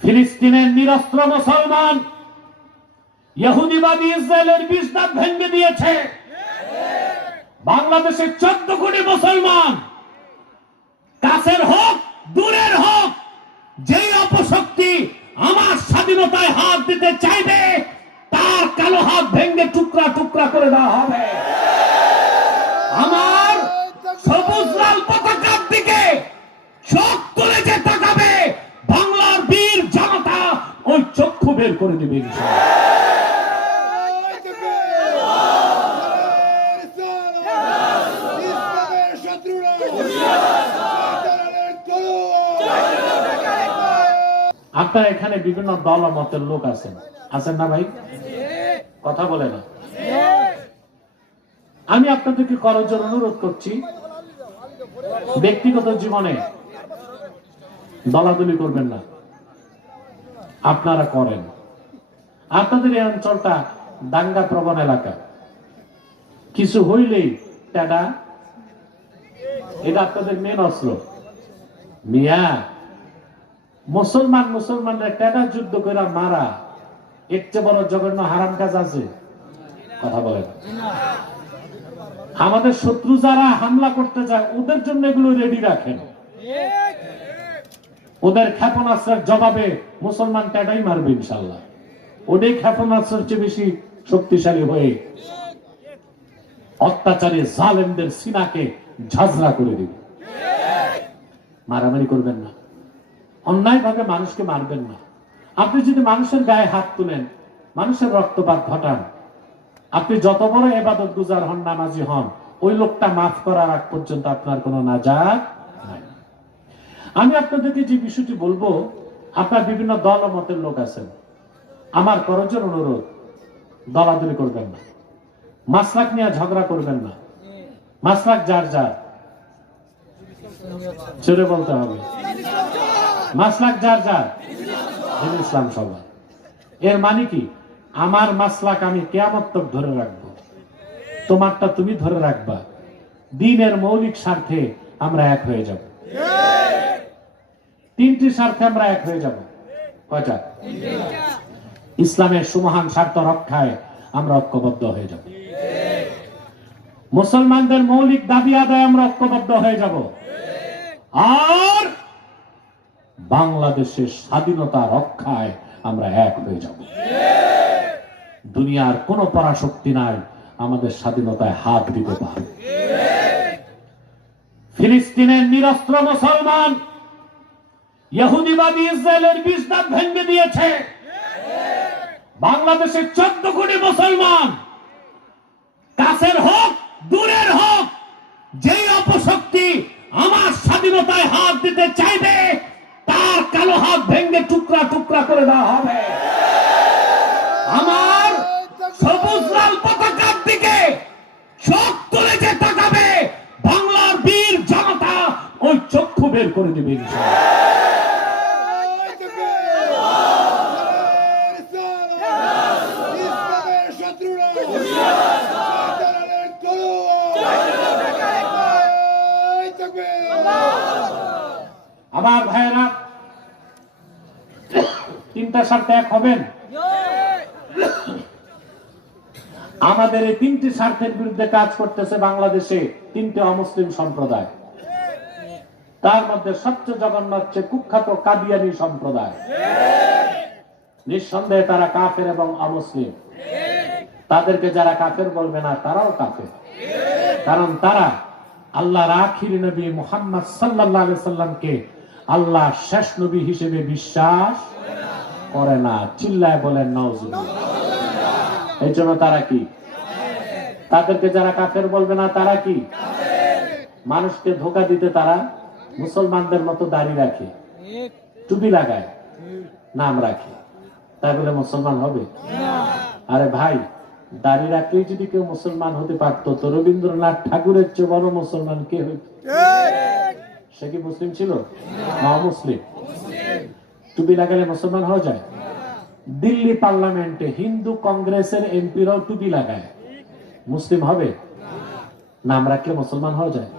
ফিলিস্তিনের নিরস্ত্র মুসলমান ইহুদিবাদী ইসরায়েলের বিষ-দাঁত ভেঙে দিয়েছে। বাংলাদেশের 14 কোটি মুসলমান, কাছের হোক দূরের হোক, যেই অপশক্তি আমার স্বাধীনতায় হাত দিতে চাইবে তার কালো হাত ভেঙে টুকরা টুকরা করে দেওয়া হবে। আমার সবুজ লাল পতাকার দিকে চোখ তুলে যে তাকাবে, বাংলার বীর জনতা ওই চক্ষু বের করে দেবে ইনশাআল্লাহ। আপনার এখানে বিভিন্ন দল ও মতের লোক আছেন না ভাই? কথা বলে না। আমি আপনাদেরকে করজোড়ে অনুরোধ করছি, ব্যক্তিগত জীবনে দলাদলি করবেন না। আপনারা করেন, আপনাদের এই অঞ্চলটা দাঙ্গা প্রবণ এলাকা, কিছু হইলেই টাডা, এটা আপনাদের মেন অস্ত্র। মিয়া মুসলমানরা টাডা যুদ্ধ করে মারা এর চেয়ে বড় জঘন্য হারাম কাজ আছে? কথা বলেন। আমাদের শত্রু যারা হামলা করতে যায় ওদের জন্য এগুলো রেডি রাখেন। ওদের ক্ষেপণাস্ত্রের জবাবে মুসলমান টাডাই মারবে ইনশাআল্লাহ। ওদের ক্ষেপণাস্ত্রের চেয়ে বেশি শক্তিশালী হয়ে অত্যাচারী জালেমদের সিনাকে ঝাঁঝরা করে দিবে। মারামারি করবেন না, অন্যায় ভাবে মানুষকে মারবেন না। আপনি যদি মানুষের গায়ে হাত তুলেন, মানুষের রক্তপাত ঘটান, আপনি যত বড় ইবাদত গুজার হন, নামাজি হন, ওই লোকটা মাফ করার আগ পর্যন্ত আপনার কোনো নাজাত নাই। আমি আপনাদেরকে যে বিষয়টি বলবো, আপনার বিভিন্ন দল ও মতের লোক আছেন, আমার করজোড়ে অনুরোধ, দলাদলি করবেন না, মাসলাক নিয়ে ঝগড়া করবেন না। মাসলাক যার যার, ছেড়ে বলতে হবে, মাসলাক যার যার, ইসলাম সবার। এর মানে কি, আমার মাসলাক আমি কিয়ামত তক ধরে রাখবো, তোমারটা তুমি ধরে রাখবা। দ্বীনের মৌলিক স্বার্থে আমরা এক হয়ে যাব। তিনটি স্বার্থে আমরা এক হয়ে যাব। কয়টা? ইসলামের সুমহান স্বার্থ রক্ষায় আমরা ঐক্যবদ্ধ হয়ে যাব। মুসলমানদের মৌলিক দাবি আদায় আমরা ঐক্যবদ্ধ হয়ে যাব। আর বাংলাদেশের স্বাধীনতা রক্ষায় আমরা এক হয়ে যাব। দুনিয়ার কোন পরাশক্তি নাই আমাদের স্বাধীনতায় হাত দিতে পারে। ফিলিস্তিনের নিরস্ত্র মুসলমান ইহুদিবাদী ইসরায়েলের বিষ-দাঁত ভেঙে দিয়েছে। বাংলাদেশের 14 কোটি মুসলমান, কাছের হোক দূরের হোক, যেই অপশক্তি আমার স্বাধীনতায় হাত দিতে চাইবে তার কালো হাত ভেঙে টুকরা টুকরা করে দেওয়া হবে। আমার সবুজ লাল পতাকার দিকে চোখ তুলে যে তাকাবে, বাংলার বীর জনতা ওই চক্ষু বের করে দেবে ইনশাআল্লাহ। আমার ভাইয়েরা, তিনটা স্বার্থে এক হবেন। আমাদের এই তিনটি স্বার্থের বিরুদ্ধে কাজ করতেছে বাংলাদেশে তিনটি অমুসলিম সম্প্রদায়। তার মধ্যে সবচেয়ে জঘন্য হচ্ছে কুখ্যাত কাদিয়ানী সম্প্রদায়। নিঃসন্দেহে তারা কাফের এবং অমুসলিম। তাদেরকে যারা কাফের বলবে না তারাও কাফের, কারণ তারা আল্লাহর আখির নবী মুহাম্মদ সাল্লাল্লাহু আলাইহি সাল্লামকে আল্লাহ শেষ নবী হিসেবে বিশ্বাস করে না। চিল্লায় বলেন নাউজুবিল্লাহ। এই জন্য তারা কি? তাদেরকে যারা কাফের বলবে না তারা কি? মানুষকে ধোঁকা দিতে তারা মুসলমানদের মতো দাড়ি রাখে, টুপি লাগায়, নাম রাখে, তাই বলে মুসলমান হবে? আরে ভাই, দাড়ি রাখলেই যদি কেউ মুসলমান হতে পারতো তো রবীন্দ্রনাথ ঠাকুরের চেয়ে বড় মুসলমান কে হইত? সে কি মুসলিম ছিল না অমুসলিম? টুপি লাগালে মুসলমান হওয়া যায়? দিল্লি পার্লামেন্টে হিন্দু কংগ্রেসের এমপিরাও টুপি লাগায়, মুসলিম হবে? নাম রাখলে মুসলমান হওয়া যায়?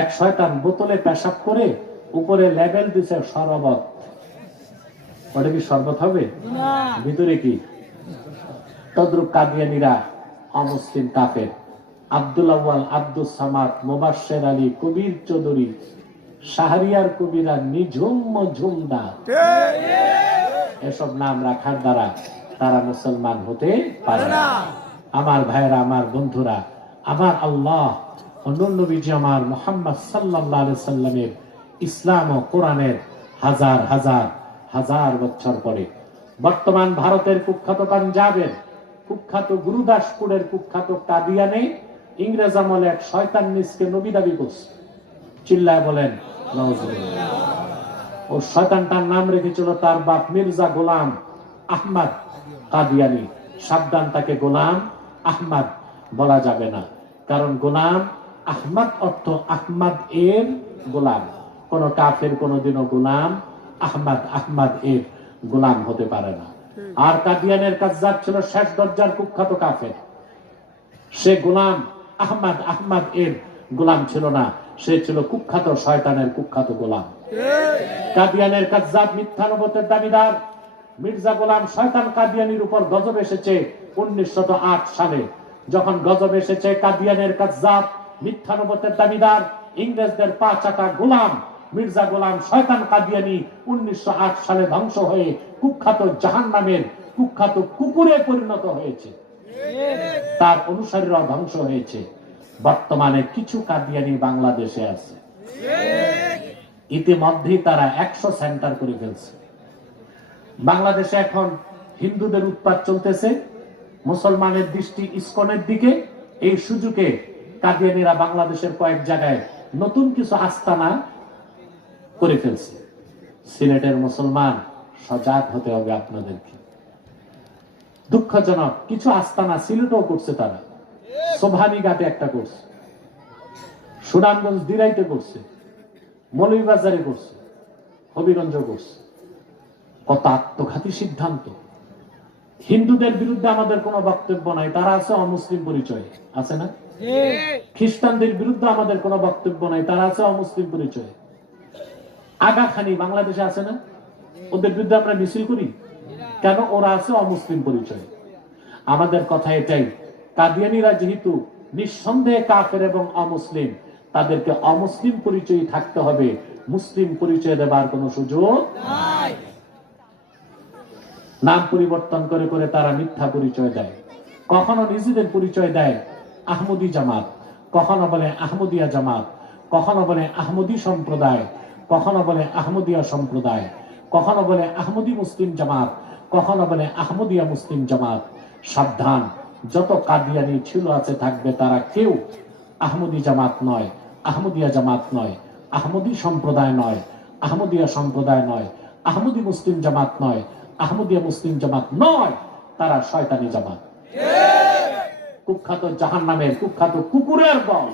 এক শয়তান বোতলে পেশাব করে উপরে লেবেল দিছে শরবত, ওটা কি শরবত হবে? ভিতরে কি? তদ্রুপ কাদিয়ানীরা অমুসলিম কাফের। আব্দুল আউয়াল, আব্দুল সামাদ, মুবাশশির আলী, কবির চৌধুরী, শাহরিয়ার কবিরা, নিঝুম ঝুমদার, এসব নাম রাখার দ্বারা তারা মুসলমান হতে পারে না। আমার ভাইরা, আমার বন্ধুরা, আমার আল্লাহ নবীজি আমার মুহাম্মদ সাল্লাল্লাহু আলাইহি সাল্লামের ইসলাম ও কোরআনের হাজার হাজার হাজার বছর পরে বর্তমান ভারতের কুখ্যাত পাঞ্জাবের কুখ্যাত গুরুদাসপুরের কুখ্যাত কাদিয়ানে ইংরেজ আমলে এক শয়তান নিজকে নবী দাবি করছে। চিল্লায় বলেন নাউজুবিল্লাহ। ও শয়তানটার নাম রেখেছিল তার বাপ মির্জা গোলাম আহমদ কাদিয়ানী। সাবধান, তাকে গোলাম আহমদ বলা যাবে না, কারণ গোলাম আহমদ অর্থ আহমদ এর গোলাম। কোন কাফের কোনদিনও গোলাম আহমদ এর গোলাম হতে পারে না। আর কাদিয়ানের কাজ্জাব ছিল শেষ দরজার কুখ্যাত কাফের। সে গোলাম আহমদ এর গোলাম ছিল না, সে ছিল কুখ্যাত শয়তানের কুখ্যাত গোলাম। কাদিয়ানের কাজ্জাব মিথ্যা নবুয়তের দাবিদার মির্জা গোলাম শয়তান কাদিয়ানির উপর গজব এসেছে 1908 সালে। যখন গজব এসেছে, কাদিয়ানের কাজ্জাব মিথ্যা নবুয়তের দাবিদার ইংরেজদের পা চাটা গোলাম মির্জা গোলাম শয়তান কাদিয়ানি 1908 সালে ধ্বংস হয়ে কুখ্যাত জাহান্নামের কুখ্যাত কুকুরে পরিণত হয়েছে। তার অনুসারীরা ধ্বংস হয়েছে। বর্তমানে কিছু কাদিয়ানি বাংলাদেশে আছে। ইতিমধ্যেই তারা 100 সেন্টার করে ফেলছে। বাংলাদেশে এখন হিন্দুদের উৎপাত চলতেছে, মুসলমানের দৃষ্টি ইসকনের দিকে। এই সুযোগে কাদিয়ানীরা বাংলাদেশের কয়েক জায়গায় নতুন কিছু আস্তানা করে ফেলছে। সিলেটের মুসলমান, সজাগ হতে হবে আপনাদেরকে। দুঃখজনক, কিছু আস্তানা সিলেটও করছে তারা। সোভানীঘাটে একটা করছে, সুনামগঞ্জ দিরাইতে করছে, মৌলভীবাজারে করছে, হবিগঞ্জ করছে। কত আত্মঘাতী সিদ্ধান্ত! হিন্দুদের বিরুদ্ধে আমাদের কোনো বক্তব্য নাই, তারা আছে অমুসলিম পরিচয়, আছে না? খ্রিস্টানদের বিরুদ্ধে আমাদের কোনো বক্তব্য নাই, তারা আছে অমুসলিম পরিচয়। আগাখানি বাংলাদেশে আছে না? ওদের বিরুদ্ধে আমরা মিছিল করি কেন? ওরা আছে অমুসলিম পরিচয়। আমাদের কথা এটাই, কাদিয়ানীরা যেহেতু নিঃসন্দেহে কাফের এবং অমুসলিম, তাদেরকে অমুসলিম পরিচয় থাকতে হবে, মুসলিম পরিচয় দেবার কোনো সুযোগ নাই। নাম পরিবর্তন করে করে তারা মিথ্যা পরিচয় দেয়। কখনো নিজেদের পরিচয় দেয় আহমদী জামাত, কখনো বলে আহমদিয়া জামাত, কখনো বলে আহমদী সম্প্রদায়, কখনো বলে আহমদিয়া সম্প্রদায়, কখনো বলে আহমদী মুসলিম জামাত, কখনো বলে আহমদিয়া মুসলিম জামাত। সাবধান, যত কাদিয়ানি ছিল আছে থাকবে, তারা কেউ আহমদী জামাত নয়, আহমদিয়া জামাত নয়, আহমদী সম্প্রদায় নয়, আহমদিয়া সম্প্রদায় নয়, আহমদী মুসলিম জামাত নয়, আহমদিয়া মুসলিম জামাত নয়, তারা শয়তানি জামাত, কুখ্যাত জাহান্নামের কুখ্যাত কুকুরের দল।